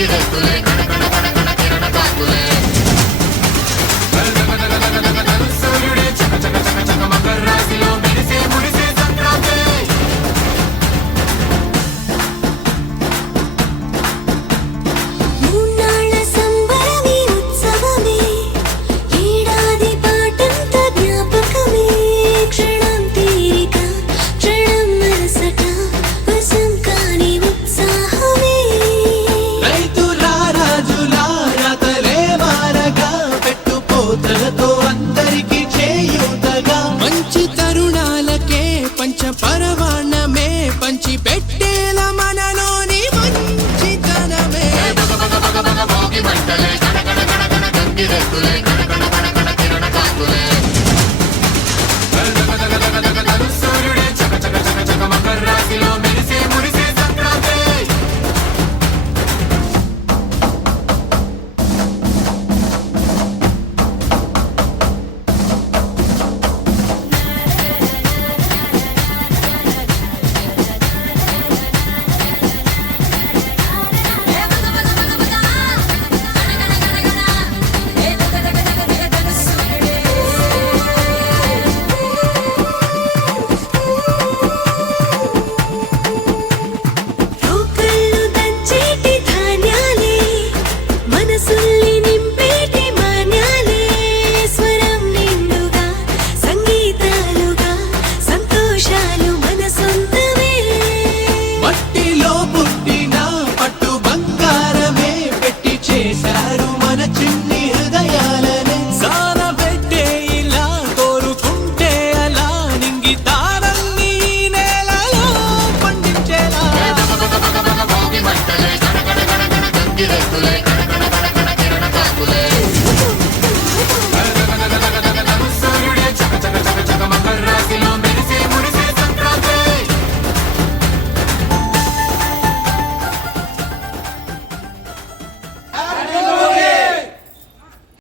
గంగిరెద్దులే కణ కణ కణ కణ కిరణ కాకులే సూర్యుడే చక చక చక చక మకర రాశిలో మెరిసే మురిసే సంక్రాంతి మూన్నాళ్ళ సంబరమే ఉత్సవమే ఏడాది పాటంత జ్ఞాపకమే క్షణం తీరిక క్షణం మనసట వశం కాని ఉత్సాహమే రైతులా రాజులా రాతలే మారగా పెట్టుపోతలతో అందరికీ చేయూతగా మంచి తరుణాలకే పంచ పరవాణమే పంచి పెట్టేల మనలోని మంచితనమే భోగి మంటలే కణ కణ కణ కణ గంగిరెద్దులే